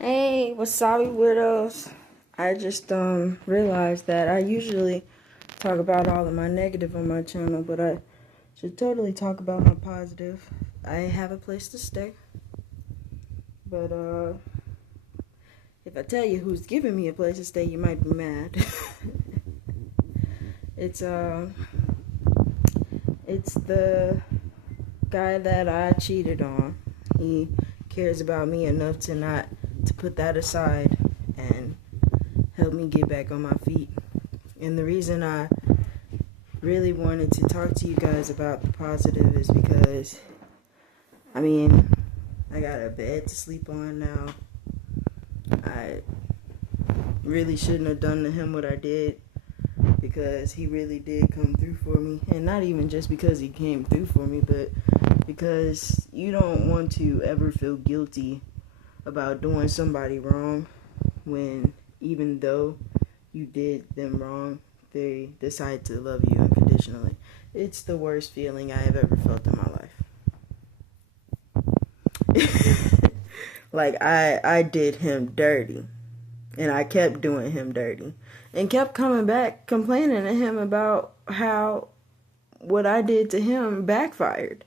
Hey, wasabi widows. I just realized that I usually talk about all of my negative on my channel, but I should totally talk about my positive. I have a place to stay. But if I tell you who's giving me a place to stay, you might be mad. it's it's the guy that I cheated on. He cares about me enough to put that aside and help me get back on my feet. And the reason I really wanted to talk to you guys about the positive is because, I mean, I got a bed to sleep on now. I really shouldn't have done to him what I did because he really did come through for me. And not even just because he came through for me, but because you don't want to ever feel guilty about doing somebody wrong when, even though you did them wrong, they decide to love you unconditionally. It's the worst feeling I have ever felt in my life. Like, I did him dirty. And I kept doing him dirty. And kept coming back complaining to him about how what I did to him backfired.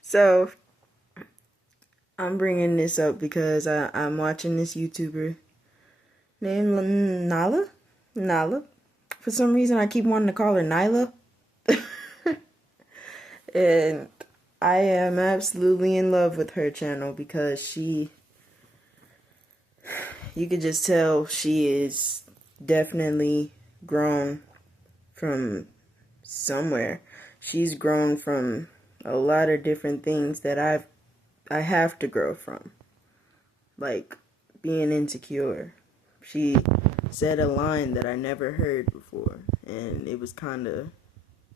So, I'm bringing this up because I'm watching this YouTuber named Nala. For some reason, I keep wanting to call her Nyla. And I am absolutely in love with her channel because you could just tell she is definitely grown from somewhere. She's grown from a lot of different things that I have to grow from. Like being insecure. She said a line that I never heard before, and it was kind of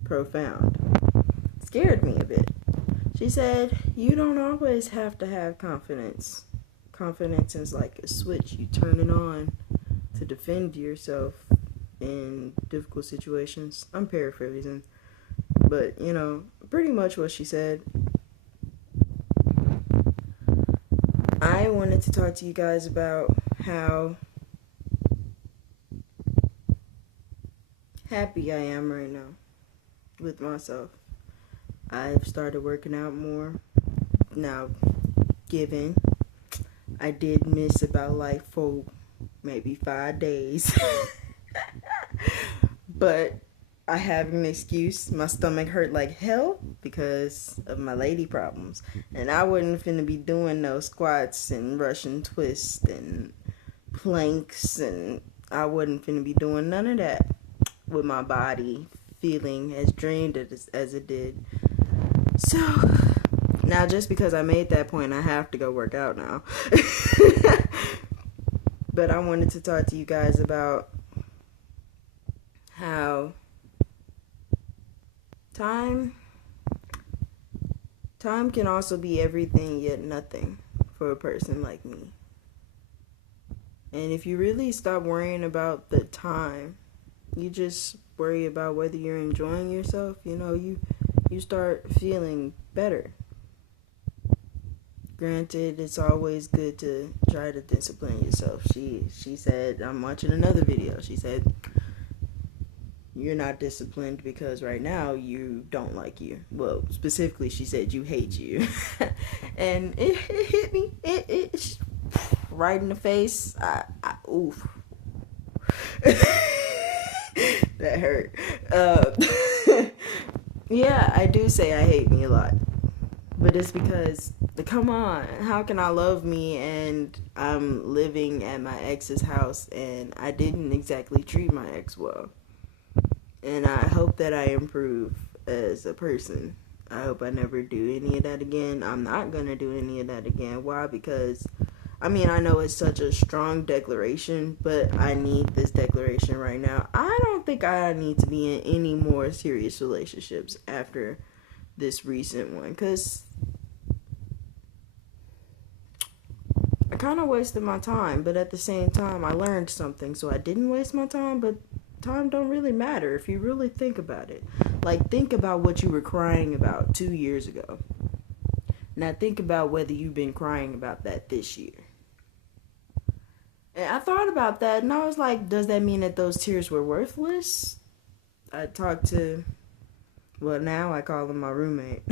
profound. It scared me a bit. She said, "You don't always have to have confidence. Confidence is like a switch. You turn it on to defend yourself in difficult situations." I'm paraphrasing, but pretty much what she said. I wanted to talk to you guys about how happy I am right now with myself. I've started working out more. Now, given I did miss about like 5 days. But I have an excuse. My stomach hurt like hell because of my lady problems. And I wasn't finna be doing no squats and Russian twists and planks, and I wasn't finna be doing none of that with my body feeling as drained as it did. So, now just because I made that point, I have to go work out now. But I wanted to talk to you guys about how time can also be everything yet nothing for a person like me. And if you really stop worrying about the time, you just worry about whether you're enjoying yourself, you start feeling better. Granted, it's always good to try to discipline yourself. She said, I'm watching another video. She said, "You're not disciplined because right now you don't like you." Well, specifically, she said you hate you. And it hit me. It right in the face. Oof. That hurt. Yeah, I do say I hate me a lot. But it's because, come on, how can I love me and I'm living at my ex's house and I didn't exactly treat my ex well? And I hope that I improve as a person. I hope I never do any of that again. I'm not going to do any of that again. Why? Because, I know it's such a strong declaration, but I need this declaration right now. I don't think I need to be in any more serious relationships after this recent one, because I kind of wasted my time, but at the same time, I learned something, so I didn't waste my time, but time don't really matter if you really think about it. Like, think about what you were crying about 2 years ago. Now think about whether you've been crying about that this year. And I thought about that, and I was like, does that mean that those tears were worthless? I talked to, well, now I call him my roommate.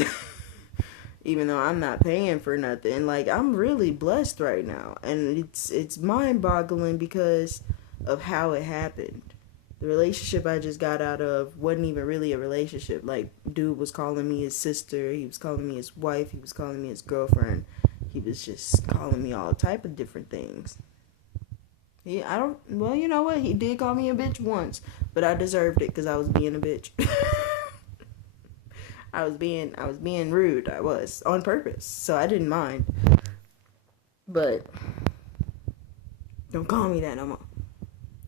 Even though I'm not paying for nothing. Like, I'm really blessed right now. And it's mind-boggling because of how it happened. The relationship I just got out of wasn't even really a relationship. Like, dude was calling me his sister. He was calling me his wife. He was calling me his girlfriend. He was just calling me all type of different things. Well, you know what? He did call me a bitch once. But I deserved it because I was being a bitch. I was being rude. I was on purpose, so I didn't mind. But don't call me that no more.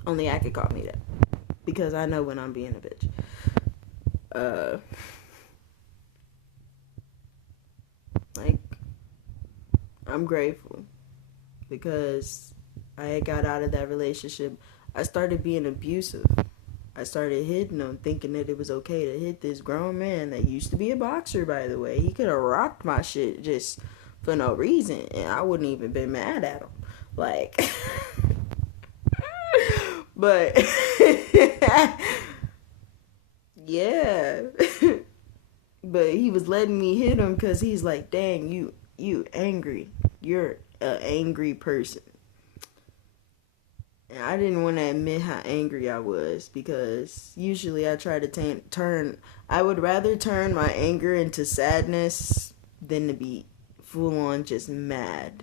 Only I could call me that because I know when I'm being a bitch. Like, I'm grateful because I got out of that relationship. I started being abusive. I started hitting him, thinking that it was okay to hit this grown man that used to be a boxer, by the way. He could have rocked my shit just for no reason, and I wouldn't even been mad at him. Like, but, yeah. But he was letting me hit him because he's like, dang, you angry. You're an angry person. And I didn't want to admit how angry I was because usually I try to I would rather turn my anger into sadness than to be full on just mad.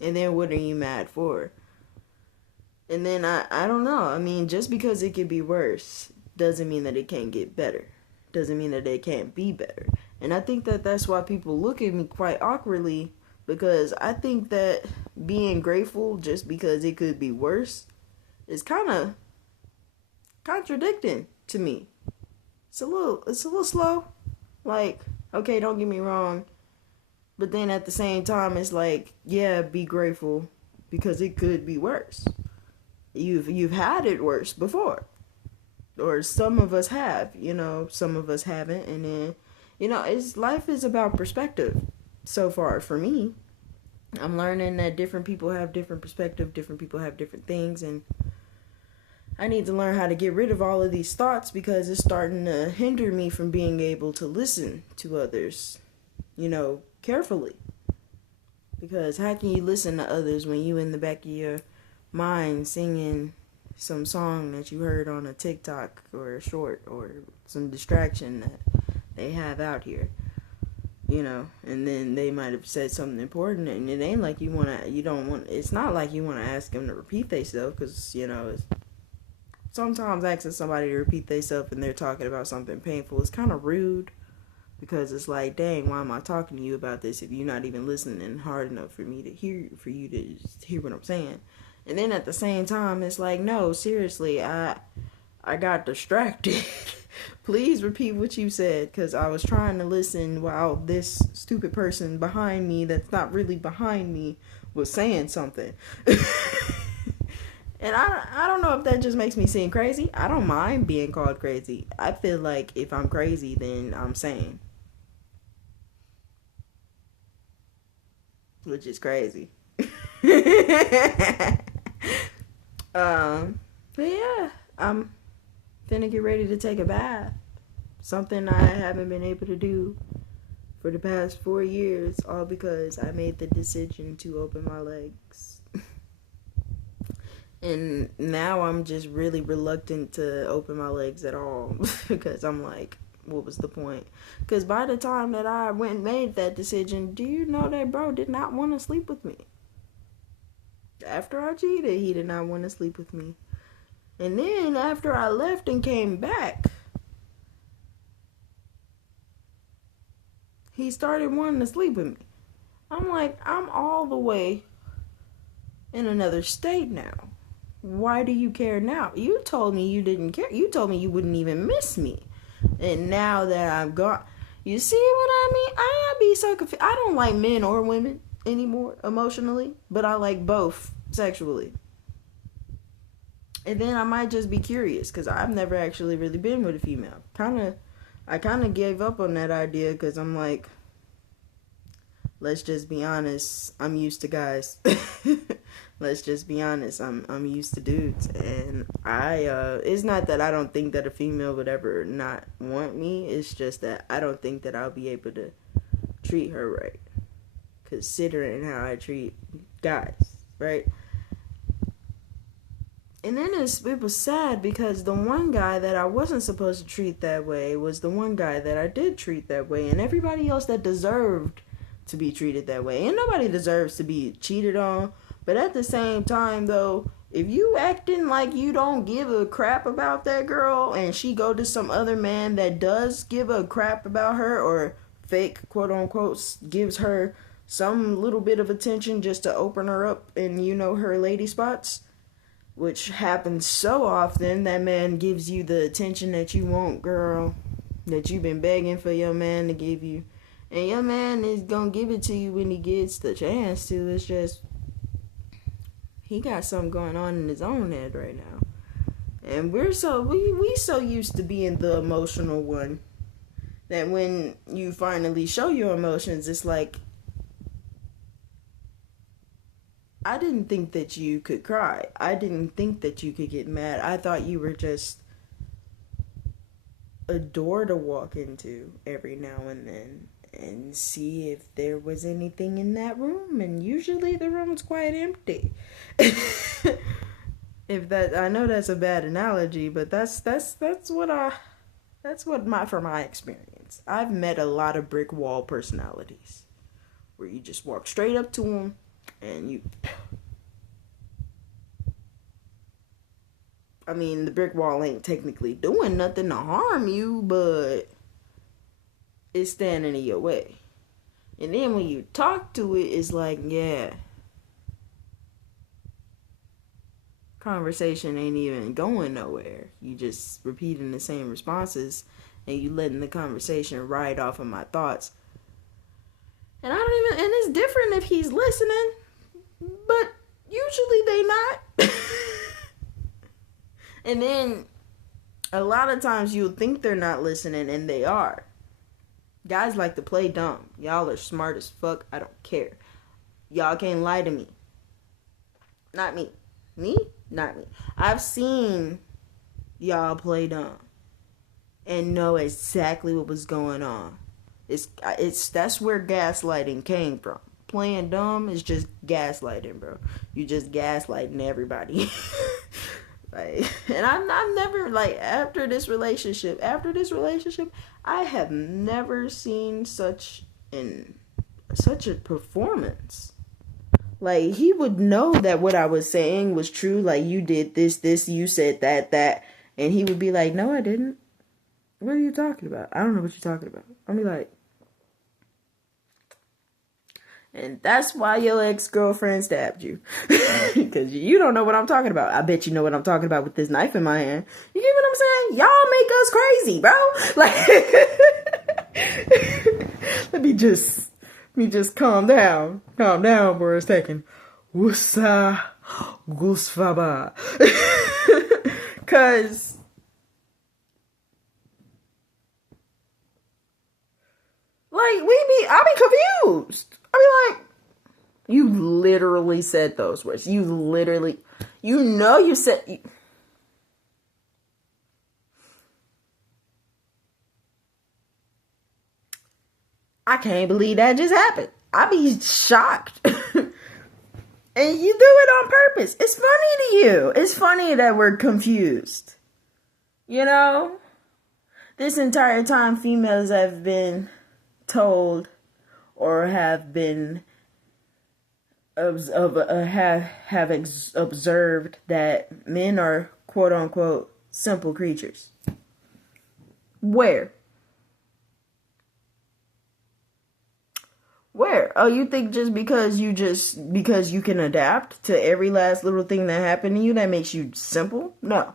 And then what are you mad for? And then I don't know. I mean, just because it could be worse doesn't mean that it can't get better. Doesn't mean that it can't be better. And I think that that's why people look at me quite awkwardly, because I think that being grateful just because it could be worse is kind of contradicting to me. It's a little slow. Like, okay, don't get me wrong, but then at the same time, it's like, yeah, be grateful because it could be worse. You've had it worse before, or some of us have. Some of us haven't, and then life is about perspective. So far for me, I'm learning that different people have different perspective, different people have different things, and I need to learn how to get rid of all of these thoughts because it's starting to hinder me from being able to listen to others, carefully. Because how can you listen to others when you in the back of your mind singing some song that you heard on a TikTok or a short or some distraction that they have out here? And then they might have said something important, and it ain't like it's not like you want to ask them to repeat themselves, because, sometimes asking somebody to repeat themselves and they're talking about something painful is kind of rude, because it's like, dang, why am I talking to you about this if you're not even listening hard enough for you to hear what I'm saying? And then at the same time, it's like, no, seriously, I got distracted. Please repeat what you said, because I was trying to listen while this stupid person behind me that's not really behind me was saying something. And I don't know if that just makes me seem crazy. I don't mind being called crazy. I feel like if I'm crazy, then I'm sane. Which is crazy. But yeah, I'm finna get ready to take a bath. Something I haven't been able to do for the past 4 years, all because I made the decision to open my legs. And now I'm just really reluctant to open my legs at all because I'm like, what was the point? Because by the time that I went and made that decision, do you know that bro did not want to sleep with me? After I cheated, he did not want to sleep with me. And then after I left and came back, he started wanting to sleep with me. I'm like, I'm all the way in another state now. Why do you care now? You told me you didn't care. You told me you wouldn't even miss me. And now that I'm gone, you see what I mean? I be so confused. I don't like men or women anymore emotionally, but I like both sexually. And then I might just be curious because I've never actually really been with a female. I kind of gave up on that idea because I'm like, let's just be honest, I'm used to guys. Let's just be honest, I'm used to dudes, and it's not that I don't think that a female would ever not want me, it's just that I don't think that I'll be able to treat her right, considering how I treat guys, right? And then it was sad because the one guy that I wasn't supposed to treat that way was the one guy that I did treat that way, and everybody else that deserved to be treated that way. And nobody deserves to be cheated on, but at the same time, though, if you acting like you don't give a crap about that girl and she go to some other man that does give a crap about her, or fake, quote unquote, gives her some little bit of attention just to open her up in, her lady spots, which happens so often, that man gives you the attention that you want, girl, that you've been begging for your man to give you. And your man is gonna give it to you when he gets the chance to. It's just, he got something going on in his own head right now. And we so used to being the emotional one that when you finally show your emotions, it's like, I didn't think that you could cry. I didn't think that you could get mad. I thought you were just a door to walk into every now and then and see if there was anything in that room. And usually the room's quite empty. I know that's a bad analogy, but that's from my experience. I've met a lot of brick wall personalities where you just walk straight up to them and the brick wall ain't technically doing nothing to harm you, but it's standing in your way. And then when you talk to it, it's like, yeah, conversation ain't even going nowhere. You just repeating the same responses, and you letting the conversation ride off of my thoughts. And and it's different if he's listening, but usually they not. And then a lot of times you'll think they're not listening, and they are. Guys like to play dumb. Y'all are smart as fuck. I don't care. Y'all can't lie to me. Not me. Me? Not me. I've seen y'all play dumb and know exactly what was going on. That's where gaslighting came from. Playing dumb is just gaslighting, bro. You just gaslighting everybody. And I'm never, after this relationship, I have never seen such a performance. He would know that what I was saying was true. You did this, you said that, and he would be like, no, I didn't. What are you talking about? I don't know what you're talking about. I'll be like, and that's why your ex-girlfriend stabbed you. Because you don't know what I'm talking about. I bet you know what I'm talking about with this knife in my hand. You get what I'm saying? Y'all make us crazy, bro. Let me just calm down. Calm down for a second. Wusa gusfaba. Because I be confused. I be like, you literally said those words. You said. I can't believe that just happened. I be shocked. And you do it on purpose. It's funny to you. It's funny that we're confused. This entire time females have been told or have been observed that men are quote unquote simple creatures. Where? Oh, you think just because you can adapt to every last little thing that happened to you, that makes you simple? No.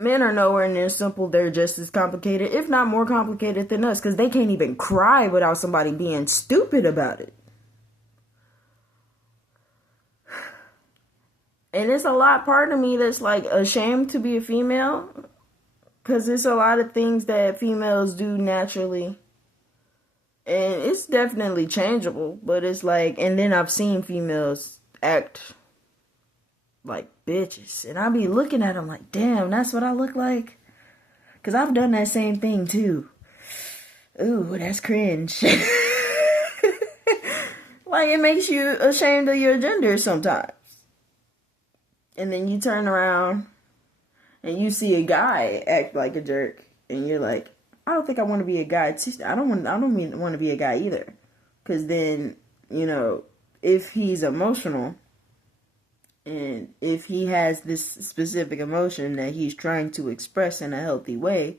Men are nowhere near simple. They're just as complicated, if not more complicated than us, because they can't even cry without somebody being stupid about it. And it's a part of me that's ashamed to be a female, because there's a lot of things that females do naturally And it's definitely changeable, but it's like, and then I've seen females act like bitches, and I be looking at them like, damn, that's what I look like. Cause I've done that same thing too. Ooh, that's cringe. Like, it makes you ashamed of your gender sometimes. And then you turn around and you see a guy act like a jerk, and you're like, I don't think I want to be a guy. I don't want to be a guy either. Cause then, you know, if he's emotional, and if he has this specific emotion that he's trying to express in a healthy way,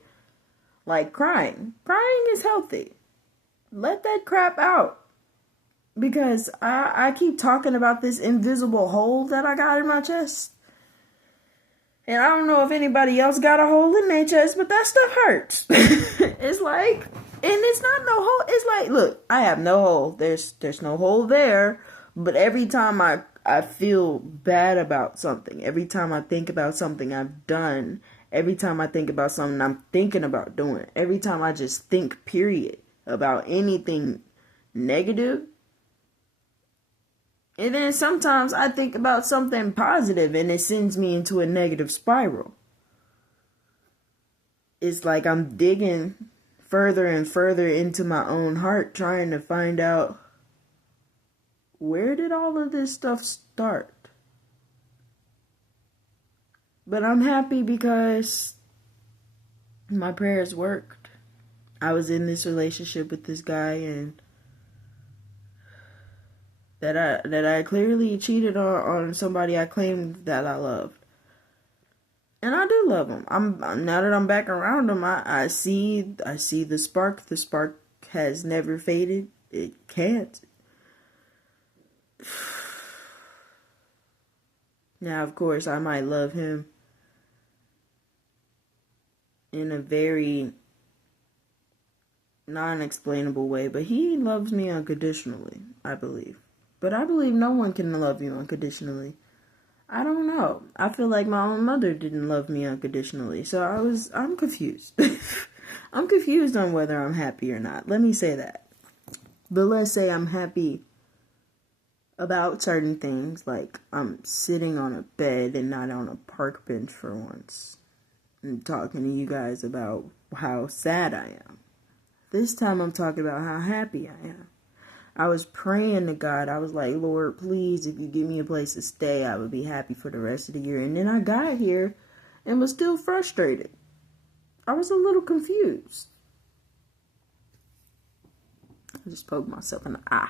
like crying is healthy. Let that crap out. Because I keep talking about this invisible hole that I got in my chest. And I don't know if anybody else got a hole in their chest, but that stuff hurts. It's like, and it's not no hole. It's like, look, I have no hole. There's no hole there. But every time I feel bad about something, every time I think about something I've done, every time I think about something I'm thinking about doing, every time I just think, period, about anything negative, and then sometimes I think about something positive and it sends me into a negative spiral. It's like I'm digging further and further into my own heart, trying to find out, where did all of this stuff start? But I'm happy because my prayers worked. I was in this relationship with this guy, and that I clearly cheated on somebody I claimed that I loved. And I do love him. I'm now that I'm back around him, I see the spark. The spark has never faded. It can't. Now, of course, I might love him in a very non-explainable way, but he loves me unconditionally, I believe. But I believe no one can love you unconditionally. I don't know. I feel like my own mother didn't love me unconditionally. So I'm confused. I'm confused on whether I'm happy or not. Let me say that. But let's say I'm happy about certain things, like I'm sitting on a bed and not on a park bench for once, and talking to you guys about how sad I am. This time I'm talking about how happy I am. I was praying to God. I was like, Lord, please, if you give me a place to stay, I would be happy for the rest of the year. And then I got here and was still frustrated. I was a little confused. I just poked myself in the eye.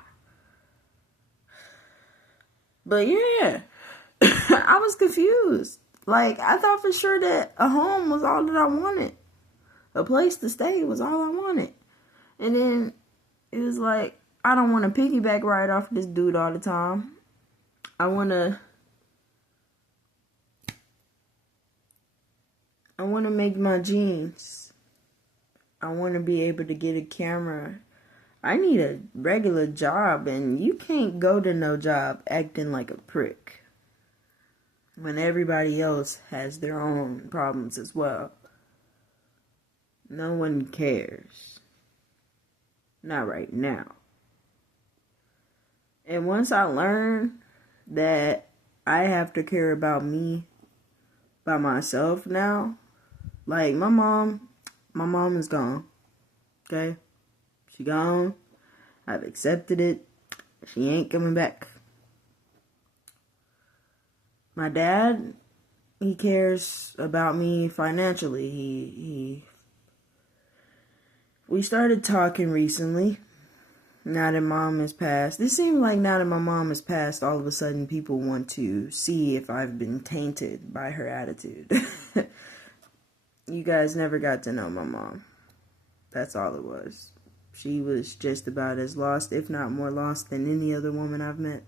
But yeah, I was confused. Like, I thought for sure that a home was all that I wanted. A place to stay was all I wanted. And then it was like, I don't want to piggyback right off this dude all the time. I want to make my jeans. I want to be able to get a camera. I need a regular job, and you can't go to no job acting like a prick when everybody else has their own problems as well. No one cares. Not right now. And once I learn that I have to care about me by myself now, like my mom is gone. Okay? She gone. I've accepted it. She ain't coming back. My dad, he cares about me financially. We started talking recently. Now that mom has passed. It seems like now that my mom has passed, all of a sudden people want to see if I've been tainted by her attitude. You guys never got to know my mom. That's all it was. She was just about as lost, if not more lost, than any other woman I've met.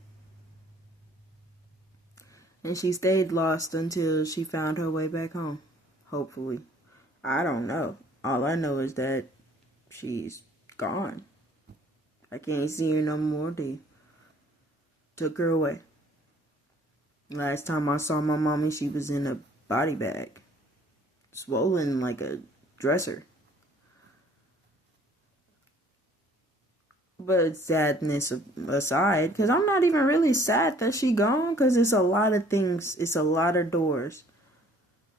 And she stayed lost until she found her way back home. Hopefully. I don't know. All I know is that she's gone. I can't see her no more. They took her away. Last time I saw my mommy, she was in a body bag. Swollen like a dresser. But sadness aside, because I'm not even really sad that she gone, because it's a lot of things, it's a lot of doors.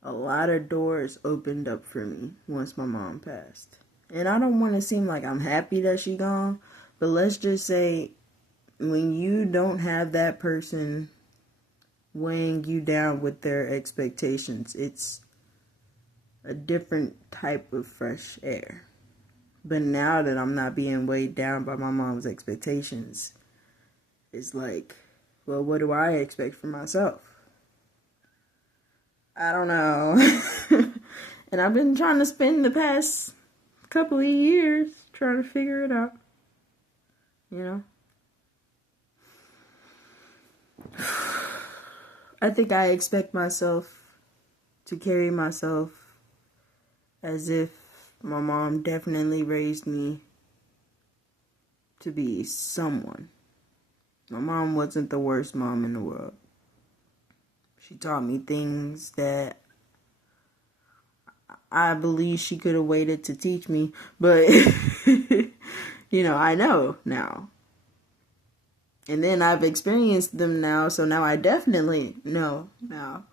A lot of doors opened up for me once my mom passed. And I don't want to seem like I'm happy that she gone, but let's just say when you don't have that person weighing you down with their expectations, it's a different type of fresh air. But now that I'm not being weighed down by my mom's expectations, it's like, well, what do I expect for myself? I don't know. And I've been trying to spend the past couple of years trying to figure it out. You know? I think I expect myself to carry myself as if my mom definitely raised me to be someone. My mom wasn't the worst mom in the world. She taught me things that I believe she could have waited to teach me, but, I know now. And then I've experienced them now, so now I definitely know now.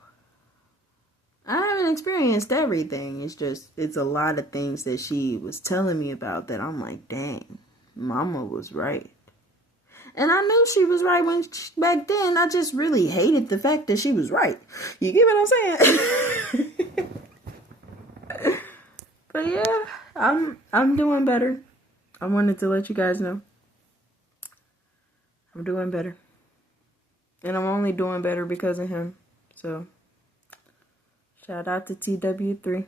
I haven't experienced everything. It's a lot of things that she was telling me about that I'm like, dang, mama was right. And I knew she was right back then. I just really hated the fact that she was right. You get what I'm saying? But yeah, I'm doing better. I wanted to let you guys know. I'm doing better. And I'm only doing better because of him. So shout out to TW3.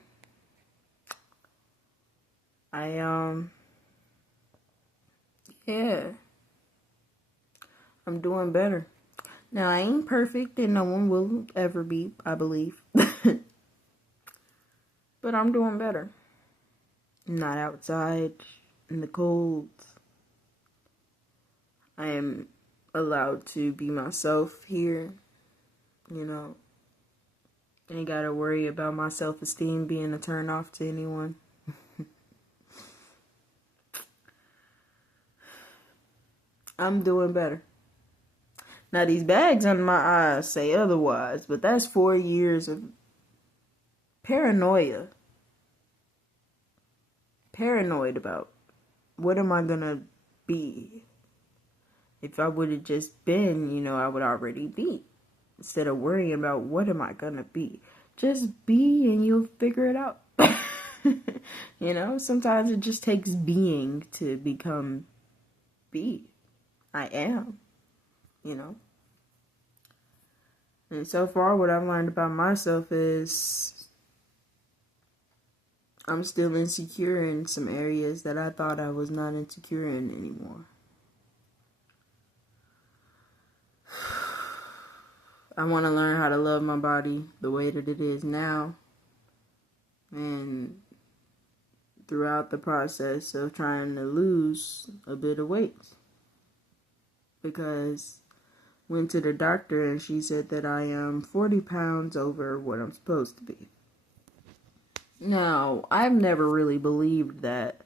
Yeah. I'm doing better. Now, I ain't perfect, and no one will ever be, I believe. But I'm doing better. I'm not outside in the cold. I am allowed to be myself here. Ain't gotta worry about my self-esteem being a turn-off to anyone. I'm doing better. Now, these bags under my eyes say otherwise, but that's 4 years of paranoia. Paranoid about what am I gonna be? If I would have just been, I would already be. Instead of worrying about what am I gonna be. Just be and you'll figure it out. Sometimes it just takes being to become be. I am. And so far what I've learned about myself is I'm still insecure in some areas that I thought I was not insecure in anymore. I want to learn how to love my body the way that it is now. And throughout the process of trying to lose a bit of weight. Because went to the doctor and she said that I am 40 pounds over what I'm supposed to be. Now, I've never really believed that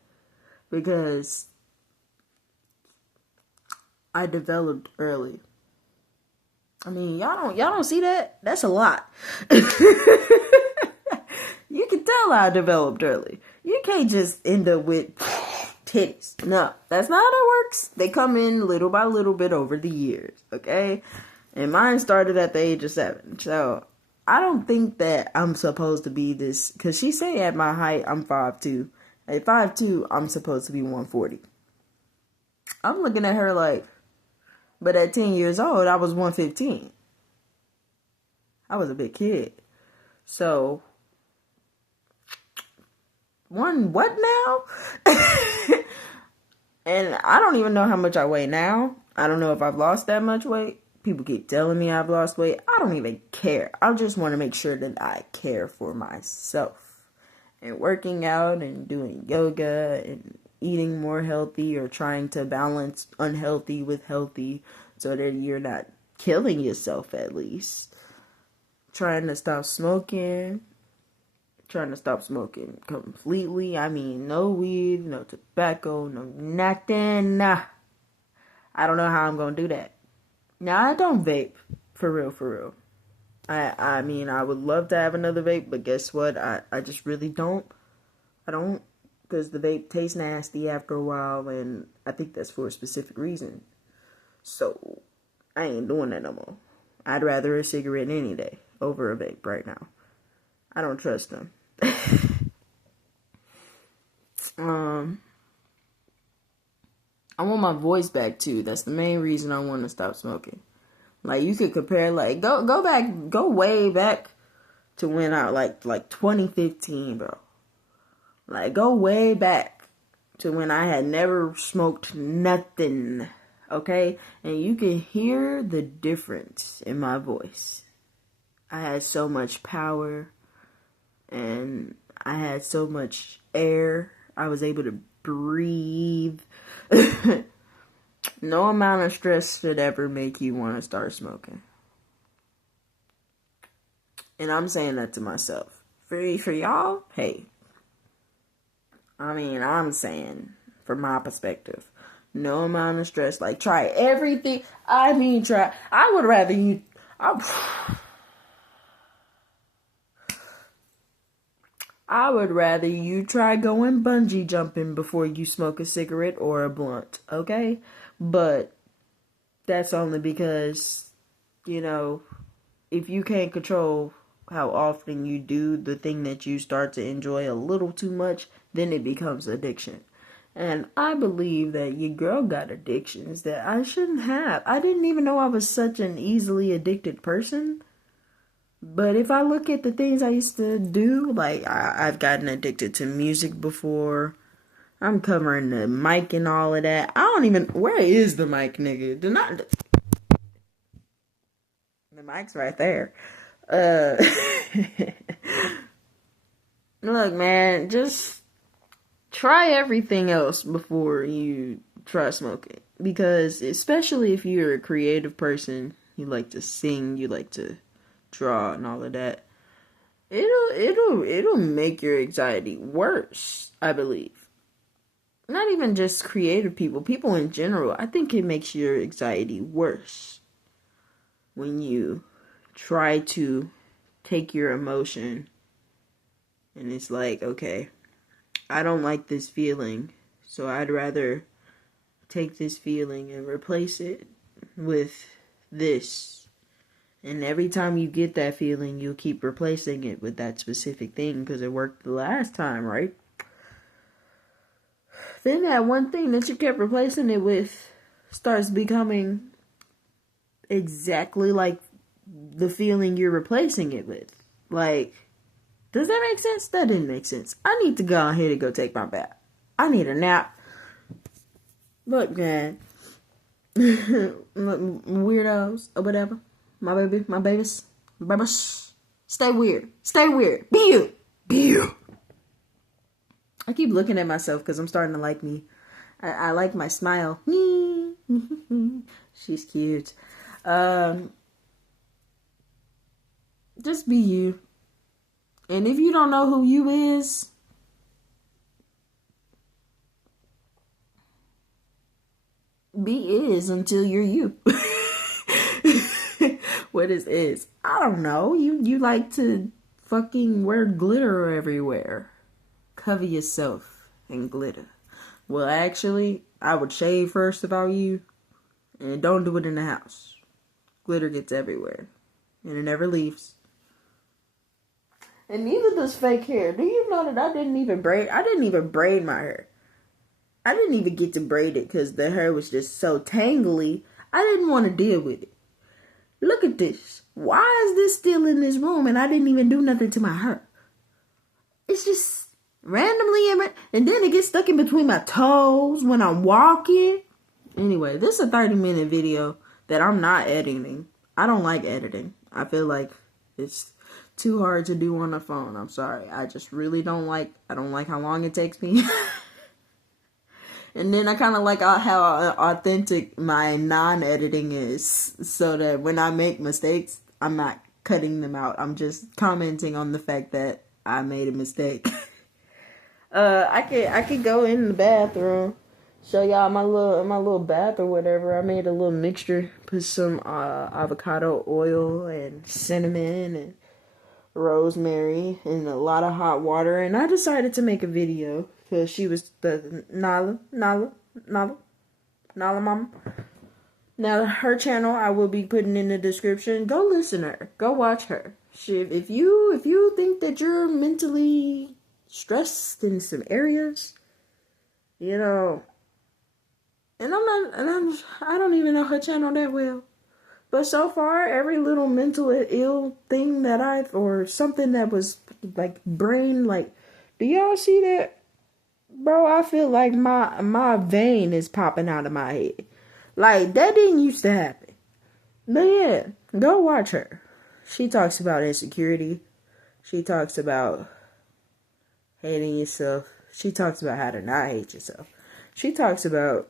because I developed early. I mean, y'all don't see that? That's a lot. You can tell I developed early. You can't just end up with titties. No, that's not how it works. They come in little by little bit over the years, okay? And mine started at the age of 7. So, I don't think that I'm supposed to be this, because she say at my height, I'm 5'2". At 5'2", I'm supposed to be 140. I'm looking at her like, but at 10 years old, I was 115. I was a big kid. So, what now? And I don't even know how much I weigh now. I don't know if I've lost that much weight. People keep telling me I've lost weight. I don't even care. I just want to make sure that I care for myself. And working out and doing yoga and eating more healthy or trying to balance unhealthy with healthy so that you're not killing yourself at least. Trying to stop smoking. Trying to stop smoking completely. I mean, no weed, no tobacco, no nothing. I don't know how I'm gonna do that. Now, I don't vape. For real, for real. I mean, I would love to have another vape, but guess what? I just really don't. I don't, because the vape tastes nasty after a while, and I think that's for a specific reason. So, I ain't doing that no more. I'd rather a cigarette any day over a vape right now. I don't trust them. I want my voice back too. That's the main reason I want to stop smoking. Like, you could compare, like, go way back to when I, like 2015, bro. Like, go way back to when I had never smoked nothing, okay? And you can hear the difference in my voice. I had so much power, and I had so much air. I was able to breathe. No amount of stress should ever make you want to start smoking. And I'm saying that to myself. For y'all, hey. I mean, I'm saying, from my perspective, no amount of stress. Like, try everything. I mean, try. I would rather you... I would rather you try going bungee jumping before you smoke a cigarette or a blunt, okay? But that's only because, you know, if you can't control how often you do the thing that you start to enjoy a little too much, then it becomes addiction. And I believe that your girl got addictions that I shouldn't have. I didn't even know I was such an easily addicted person. But if I look at the things I used to do, like, I've gotten addicted to music before. I'm covering the mic and all of that. I don't even... Where is the mic, nigga? The mic's right there. Look, man, just try everything else before you try smoking. Because, especially if you're a creative person, you like to sing, you like to draw and all of that, it'll make your anxiety worse, I believe. Not even just creative people in general. I think it makes your anxiety worse when you try to take your emotion and it's like, okay, I don't like this feeling, so I'd rather take this feeling and replace it with this. And every time you get that feeling, you'll keep replacing it with that specific thing because it worked the last time, right? Then that one thing that you kept replacing it with starts becoming exactly like the feeling you're replacing it with. Like, does that make sense? That didn't make sense. I need to go ahead and go take my bath. I need a nap. Look, man. Weirdos or whatever. My babies. Stay weird. Be you. I keep looking at myself because I'm starting to like me. I like my smile. She's cute. Just be you. And if you don't know who you is, be is until you're you. What is? I don't know. You like to fucking wear glitter everywhere. Cover yourself in glitter. Well, actually, I would shave first if I were you. And don't do it in the house. Glitter gets everywhere. And it never leaves. And neither does fake hair. Do you know that I didn't even braid my hair. I didn't even get to braid it because the hair was just so tangly. I didn't want to deal with it. Look at this. Why is this still in this room and I didn't even do nothing to my hair? It's just randomly in and then it gets stuck in between my toes when I'm walking. Anyway, this is a 30-minute video that I'm not editing. I don't like editing. I feel like it's too hard to do on the phone. I'm sorry. I just really don't like how long it takes me. And then I kind of like how authentic my non-editing is, so that when I make mistakes, I'm not cutting them out. I'm just commenting on the fact that I made a mistake. I could go in the bathroom, show y'all my little bath or whatever. I made a little mixture, put some avocado oil and cinnamon and rosemary and a lot of hot water, and I decided to make a video because she was the Nala mama. Now her channel I will be putting in the description. Go listen to her. Go watch her. If you think that you're mentally stressed in some areas, you know, and I don't even know her channel that well. But so far, every little mental ill thing that or something that was like brain, like, do y'all see that? Bro, I feel like my vein is popping out of my head. Like, that didn't used to happen. But yeah, go watch her. She talks about insecurity. She talks about hating yourself. She talks about how to not hate yourself. She talks about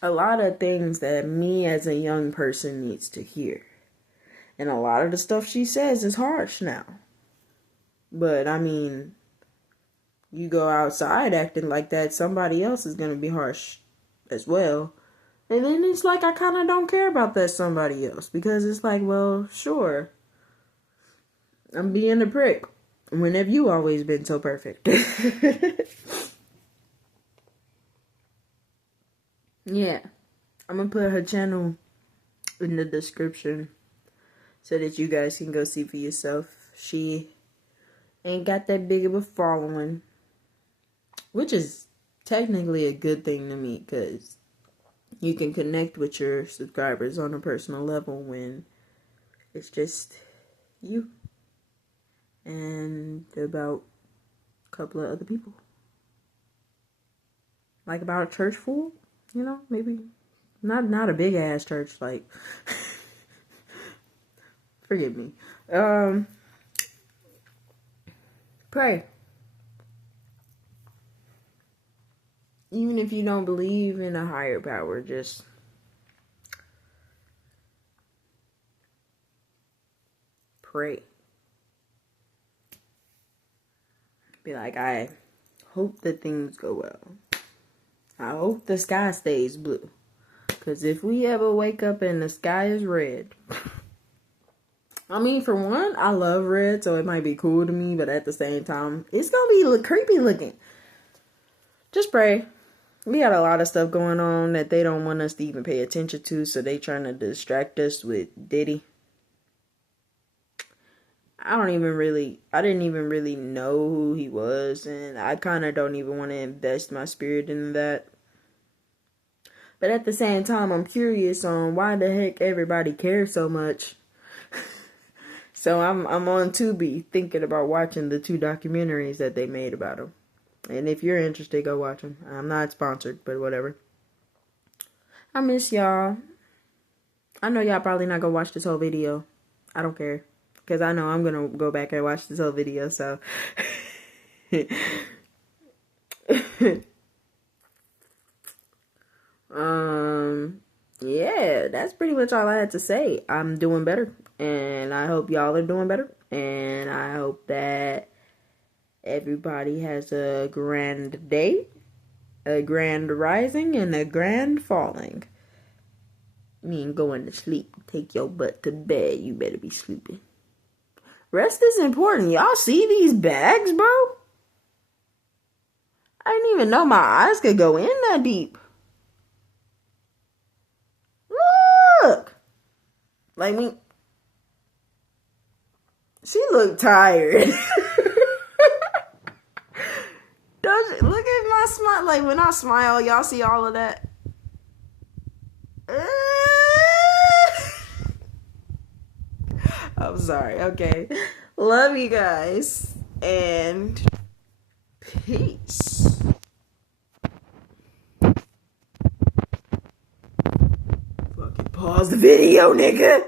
a lot of things that me as a young person needs to hear. And a lot of the stuff she says is harsh now. But I mean, you go outside acting like that, somebody else is going to be harsh as well. And then it's like, I kind of don't care about that somebody else. Because it's like, well, sure, I'm being a prick. When have you always been so perfect? Yeah, I'm gonna put her channel in the description so that you guys can go see for yourself. She ain't got that big of a following, which is technically a good thing to me because you can connect with your subscribers on a personal level when it's just you and about a couple of other people. Like about a church full. You know, maybe not a big ass church, like forgive me. Pray. Even if you don't believe in a higher power, just pray. Be like, I hope that things go well. I hope the sky stays blue. Because if we ever wake up and the sky is red. I mean, for one, I love red, so it might be cool to me. But at the same time, it's going to be creepy looking. Just pray. We got a lot of stuff going on that they don't want us to even pay attention to. So they trying to distract us with Diddy. I didn't even really know who he was, and I kind of don't even want to invest my spirit in that. But at the same time, I'm curious on why the heck everybody cares so much. So I'm on Tubi thinking about watching the 2 documentaries that they made about him. And if you're interested, go watch them. I'm not sponsored, but whatever. I miss y'all. I know y'all probably not gonna watch this whole video. I don't care. Because I know I'm going to go back and watch this whole video, so. Yeah, that's pretty much all I had to say. I'm doing better, and I hope y'all are doing better, and I hope that everybody has a grand day, a grand rising, and a grand falling. I mean, going to sleep. Take your butt to bed. You better be sleeping. Rest is important. Y'all see these bags, bro? I didn't even know my eyes could go in that deep. Look! Like me. She looked tired. Does it? Look at my smile. Like when I smile, y'all see all of that? I'm sorry. Okay. Love you guys. And peace. Fucking pause the video, nigga.